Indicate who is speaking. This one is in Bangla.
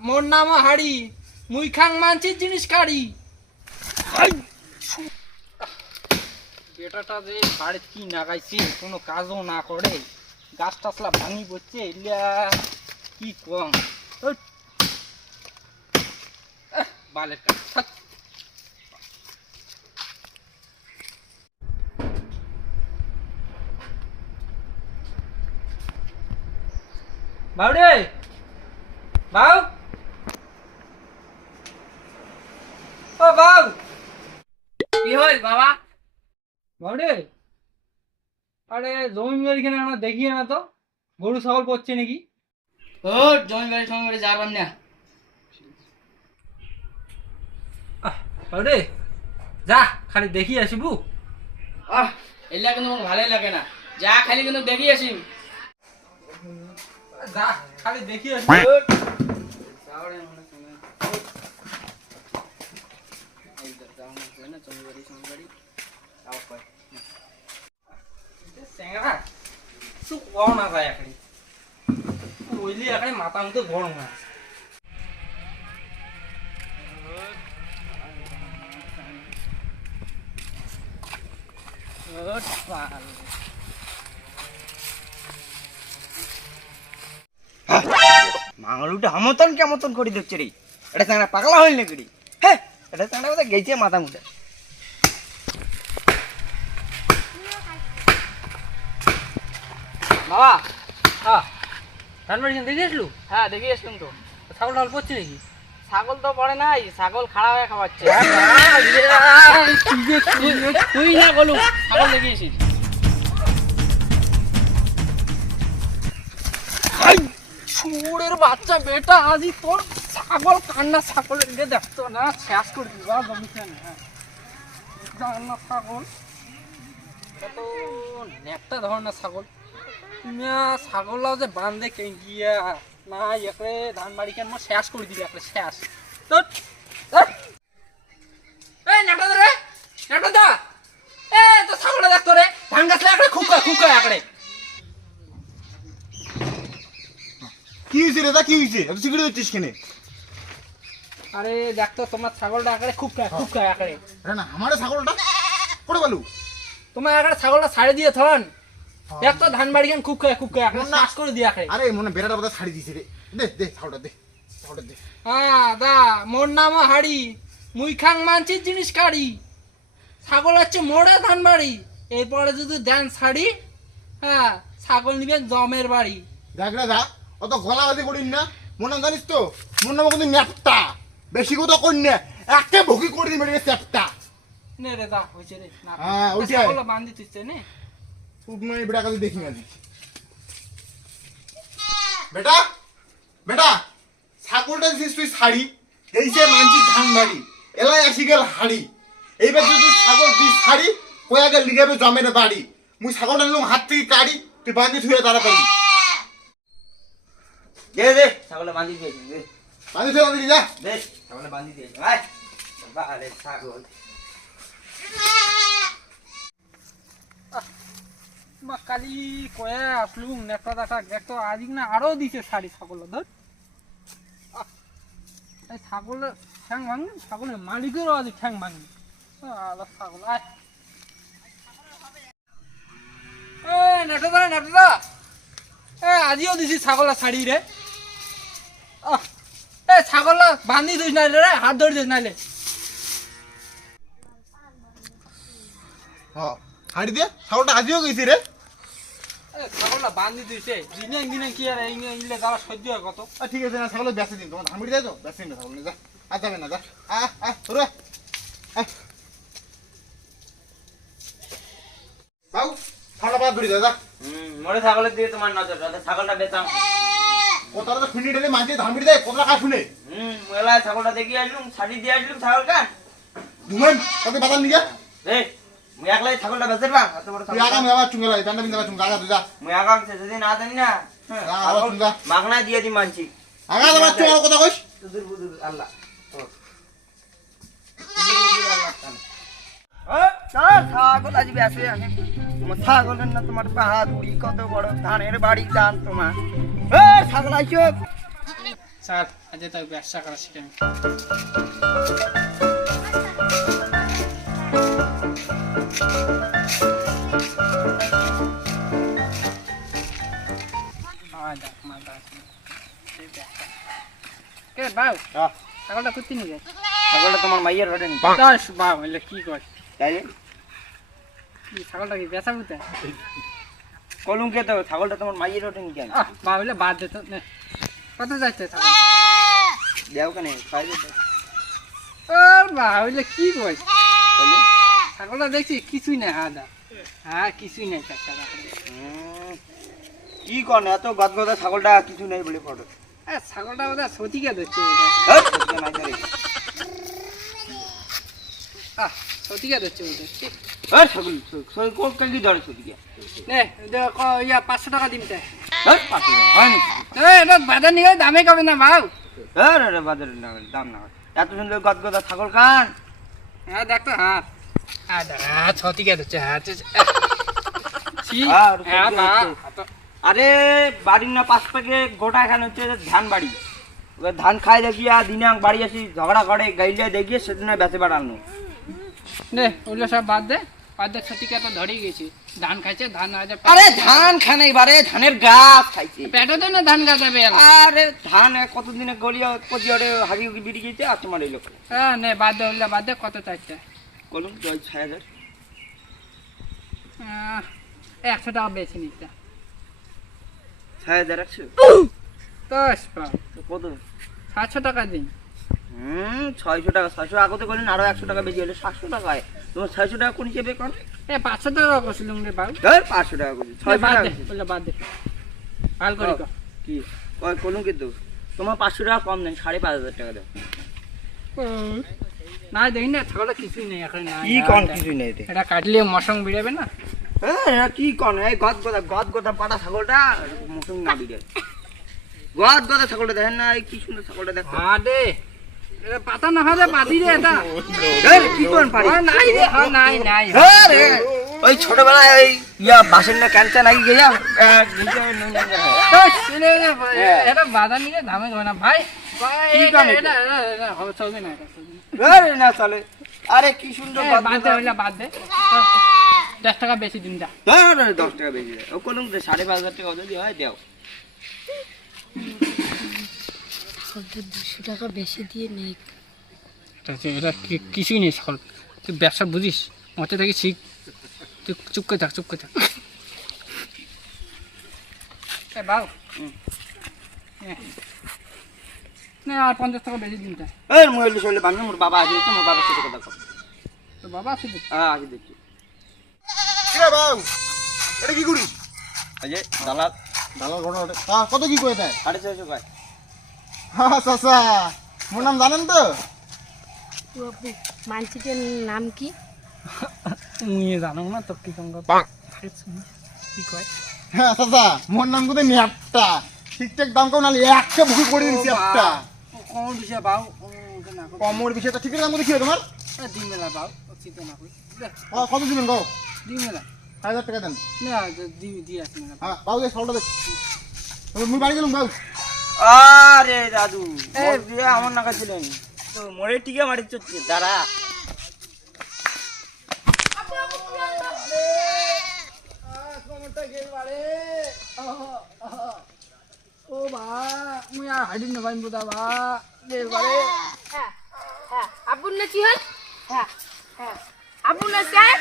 Speaker 1: মোর নাম হাড়ি মুই খাং মানছির জিনিস কাড়ি বেটাটা যে বাড়িতে কি নাগাইছে কোনো কাজও না করে গাছ টাছলা ভাঙি পড়ছে এলিয়া কি কম। বালের কাজ। বাউরে বাউ ও বাউ
Speaker 2: কি হল বাবা?
Speaker 1: বাউরে আরে জমি বাড়িখানে আমরা দেখিয়ে না তো। গরু ছাগল পড়ছে নাকি?
Speaker 2: ও জমি বাড়ি টমি বাড়ি যাবার না।
Speaker 1: আহ, যা খালি দেখি আসিবু
Speaker 2: আহ এলা কিন্তু আমার ভালোই লাগে না। যা খালি কিন্তু দেখি আসি।
Speaker 1: যা খালি দেখি আসিবু স্যাংরা কিছু কও না যায় এখানে। ওইলি এখানে মাথা মতো গরম হয়
Speaker 3: মাঙলুটা আমতন কেমতন করে দেখছে রে। এটা চাংড়া পাগলা হইল নাকি রে? হ্যাঁ এটা কথা গেছে মাথা মুটে
Speaker 2: বাবা
Speaker 1: হ্যাঁ। ধান দেখে আসলু?
Speaker 2: হ্যাঁ দেখি আসলাম তো।
Speaker 1: ছাগল টাল পড়ছে নাকি?
Speaker 2: ছাগল তো পড়ে নাই ছাগল খাড়া হয়ে খাওয়াচ্ছে। তুই না বলু ছাগল দেখি আসিস
Speaker 1: বাচ্চা বেটা আজি তোর ছাগল কান্না ছাগলের দিকে দেখতো না, শেষ করে দিবা জমিতে না ছাগল। নেকটা ধরনের ছাগল। মিয়া ছাগলটাও যে বান্ধে কে গিয়া, না, একরে ধান বাড়ি কেন শেষ করে দিবি একরে শেষ। তো
Speaker 4: কি হয়েছে রে তা, কি হয়েছে সিগারেট দিচ্ছিস কেনে?
Speaker 1: আরে দেখতো তোমার ছাগলটা আকারে খুব খায় খুব খায় আকারে।
Speaker 4: আরে না আমার ছাগলটা? করে বলু
Speaker 1: তোমার আকারে ছাগলটা ছাড়ে দিয়ে থন। দেখতো ধান বাড়ি খুব খায় খুব খায় আকারে
Speaker 4: না।
Speaker 1: শ্বাস করে দিয়ে আকারে।
Speaker 4: আরে মনে বেড়াটা বোধহয় ছাড়ি দিয়েছে রে। দে দে ছাগলটা দে ছাগলটা দে।
Speaker 1: হ্যাঁ দা মোর নাম হাড়ি। মুই খাং মানছির জিনিস কাড়ি। ছাগল হচ্ছে মোড়ে ধান বাড়ি। এরপরে যদি দেন ছাড়ি হ্যাঁ ছাগল নিবেন জমের বাড়ি।
Speaker 4: দেখ না যা অত গলাবাজি করিস না। মনে হয় জানিস তো মনে নাম কিন্তু ন্যাপটা। বেশি কথা করি না। একটা ভুকি করে দিবি রে চ্যাপটা।
Speaker 1: নে রে দা হয়েছে রে না
Speaker 4: হ্যাঁ, ওইটাই।
Speaker 1: ছাগল বান্ধি তুইছে নে।
Speaker 4: উঠমাই বেটা কাছে দেখি না বেটা বেটা ছাগলটা দিছিস তুই শাড়ি এই যে মানছি ধান বাড়ি এলাই আসি গেল হাড়ি। এইবার যদি তুই ছাগল তুই শাড়ি কয়া গেল লিগাবে জমের বাড়ি। মুই ছাগলটা নিলাম হাত থেকে কাড়ি তুই বাঁধি থুয়ে তাড়াতাড়ি।
Speaker 3: দে দে ছাগলে বাঁধি দিয়েছি দে
Speaker 4: বাঁধি থুয়ে বাঁধি যা।
Speaker 3: দে ছাগলে বাঁধি দিয়েছি ভাই বারে ছাগল।
Speaker 1: বা কালি কয়ে আসলুম নেতা দাটা দেখতো আজ না আরও দিছে শাড়ি ছাগল ধর। ছাগলের ঠ্যাং ভাঙি ছাগলের মালিকেরও আজ ঠ্যাং ভাঙি আলাদা ছাগল আয়। এ নেটা দা নেটা দা এ আজিও দিছি ছাগলের শাড়ি রে। আহ, ছাগল বান্ধি দিস নাইলে রে হাত ধরে দিস নাইলে।
Speaker 4: হ্যাঁ হাড়ি দিয়ে ছাগলটা আজিও গেছি রে।
Speaker 1: ছাগলটা বান্ধি দিছে। দিনে দিনে কি আর এই ইলে যাওয়া সহ্য হয় কত?
Speaker 4: ঠিক আছে না ছাগল বেঁচে দিন তোমার বাড়ি যায় তো? বেঁচে দিন ছাগল যা আর যাবে না যা। আহ আহ তোরা বাবু ঠান্ডা পাত ধরি যা।
Speaker 3: হুম মরে ছাগলের দিকে তোমার নজর ছাগলটা বেচাম
Speaker 4: কতটা তো খুনি ঢেলে মানছে ধান বাড়ি যায় কতটা কাজ শুনে?
Speaker 3: হুম মেলায় ছাগলটা দেখি আসলুম ছাড়ি দিয়ে আসলুম ছাগল কান।
Speaker 4: ধুমেন কত বাজার নিয়ে
Speaker 3: মুই একলাই ছাগলটা বেচেরবাম এত বড় ছাগল।
Speaker 4: আগাম আবার চুঙ্গে লাগে প্যান্ডা বিন্দা চুঙ্গা আগা তুই
Speaker 3: মুই আগাম যদি না জানি না। হ্যাঁ,
Speaker 4: আবার চুঙ্গা।
Speaker 3: মাগনা দিয়ে দি মানছি।
Speaker 4: আগা তোমার চুঙ্গা কথা কইস?
Speaker 3: দুদুর আল্লাহ। ছাগল আজ বেসে আমি তোমার ছাগলের না তোমার বাহাদুরি কত বড় ধানের বাড়ি তোমার। ছাগল আইছো।
Speaker 1: স্যার আজ তো ব্যবসা করা শিখে আমি আয় দেখ, আছে। এই ব্যবসা। কে বাউ। ছাগলটা করতে নিয়ে
Speaker 3: ছাগলটা তোমার মাইয়ের ঘটে নি
Speaker 1: বাউ কি কর
Speaker 3: তাইলে
Speaker 1: কি ছাগলটা কি বেচা বুতে
Speaker 3: কলুমকে তো ছাগলটা তোমার মাইয়ের ঘটে নি কেন
Speaker 1: এলে বাদ দে তো কত যাচ্ছে ছাগল?
Speaker 3: দেও কেন খাই দে
Speaker 1: ও বাউ এলে কি
Speaker 3: তাইলে
Speaker 1: ছাগলটা দেখছি কিছুই নাই হ্যাঁ দা হ্যাঁ কিছুই নাই চারটা
Speaker 3: কি কন এত গদগদা ছাগলটা কিছু নেই বলে ফটো
Speaker 1: ছাগলটা বোধহয় সতিকে ধরছে
Speaker 3: কোন ধরে
Speaker 1: নে ইয়া টাকা তাই
Speaker 3: টাকা হয়
Speaker 1: এ, এটা বাজার নিয়ে দামে কবে না বাউ?
Speaker 3: রে রে, না দাম না। এত সুন্দর গদগদা ছাগল
Speaker 1: হ্যাঁ হ্যাঁ হ্যাঁ হ্যাঁ ধরছে হ্যাঁ
Speaker 3: আর
Speaker 1: হ্যাঁ,
Speaker 3: আরে বাড়ির না পাশ থেকে গোটা এখানে হচ্ছে ধান বাড়ি। এবার ধান খাই দেখি আর দিনে বাড়ি আসি ঝগড়া করে গাইলে দেখিয়ে সেদিন বেঁচে বেড়ানো
Speaker 1: নে ওগুলো সব বাদ দে। বাদ দে সতিকে তো ধরেই গেছি। ধান খাইছে ধান আজ
Speaker 3: আরে ধান খানে এবারে ধানের গাছ খাইছে।
Speaker 1: পেটে তো না ধান গাছাবে
Speaker 3: আরে। ধান কতদিনে গলিয়া হাগি হুগি বেরিয়ে গেছে আর তোমার এই লোক
Speaker 1: হ্যাঁ নে বাদ দে ওগুলো বাদ দে কত চাইছে?
Speaker 3: বলুন জয় ছয় হাজার
Speaker 1: একশো টাকা বেশি নিতে
Speaker 3: ছয় হাজার একশো।
Speaker 1: দশ পাও
Speaker 3: কত?
Speaker 1: সাতশো টাকা দিন।
Speaker 3: হুম ছয়শো টাকা ছয়শো আগতে করলেন আরও একশো টাকা বেশি হলে সাতশো টাকায় তোমার ছয়শো টাকা কোন চেপে কর?
Speaker 1: এ পাঁচশো টাকা করছিলাম রে বাবু।
Speaker 3: ধর পাঁচশো টাকা করছি ছয়শো টাকা
Speaker 1: দে বাদ দে। ভালো করি
Speaker 3: কি? ওই কিন্তু। তোমার পাঁচশো টাকা কম দেন সাড়ে পাঁচ হাজার টাকা দাও।
Speaker 1: না দেখি না ছাগলটা কিছুই নেই এখন
Speaker 3: কি কন কিছুই নেই
Speaker 1: এটা কাটলে মশং বেরোবে না?
Speaker 3: হ্যাঁ কি কন? এই গদ গদা গদ গদা পাটা ছাগলটা মুসুম না বিড়ে গদ গদা ছাগলটা দেখেন না এই কি সুন্দর ছাগলটা দেখো
Speaker 1: পাতা না হলে বাদি রে এটা।
Speaker 3: এই, কি করেন পারি?
Speaker 1: নাই রে হ্যাঁ নাই। নাই।
Speaker 3: হ্যাঁ রে, ওই ছোটবেলায় ওই ইয়া বাসের না ক্যান্সার নাকি গিয়া।
Speaker 1: এটা বাধা নিয়ে ধামে যাবে না ভাই। ভাই,
Speaker 3: কি কাম এটা?
Speaker 1: এটা- এটা- এটা হবে, চলবে না
Speaker 3: চলে। আরে কি সুন্দর
Speaker 1: বাদ দে বাদ দে দশ টাকা বেশি দিন যা।
Speaker 3: হ্যাঁ, দশ টাকা বেশি। ও কোনো সাড়ে পাঁচ হাজার টাকা যদি হয় দেও।
Speaker 5: দুশো টাকা বেশি দিয়ে নেই।
Speaker 1: এটা কিছুই নেই সকল তুই ব্যবসা বুঝিস? মতে থেকে শিখ তুই চুপ করে থাক চুপ করে থাক। নে। নে আর পঞ্চাশ টাকা বেশি দিন তাই
Speaker 3: এই মোবাইল শৈলে বান্ধব মোর বাবা আছে দেখছি মোর বাবার সাথে কথা কর
Speaker 1: তো বাবা আছে
Speaker 3: হ্যাঁ আছে দেখছি
Speaker 4: কিরে বাউ এটা কি করিস?
Speaker 3: দালাল।
Speaker 4: দালাল ঘটনা। হ্যাঁ, কত কি করে দেয়
Speaker 3: সাড়ে ছয়শো পায়
Speaker 4: হ্যাঁ চাচা মোর নাম জানেন তো?
Speaker 5: মানসিকের নাম কি?
Speaker 1: মুইয়ে জানো না তো কি সঙ্গ? কি কয়?
Speaker 4: হ্যাঁ চাচা মোর নাম কিন্তু নেপটা ঠিকঠাক দাম কম নাহলে একটা বুকি করে দিচ্ছি একটা
Speaker 1: কম দিছে বাউ
Speaker 4: কমর। বিষয়টা ঠিক দাম কত কি হয় তোমার
Speaker 1: দিন মেলা বাউ চিন্তা না করি
Speaker 4: কত দিবেন গো
Speaker 1: দিন মেলা।
Speaker 4: হাজার টাকা দেন।
Speaker 1: না দি দি আসি মেলা।
Speaker 4: হ্যাঁ বাবু এই দেখ মুই বাড়ি গেলাম বাবু
Speaker 3: আরে দাদু দিয়ে আমার নাকা ছিলেন তো মরে টিকে মারি চড়ছে দাঁড়া
Speaker 1: ও বা মুই আর হাডিন না বাইন বুদা বা দে বারে
Speaker 5: না কি হল হ্যাঁ না স্যার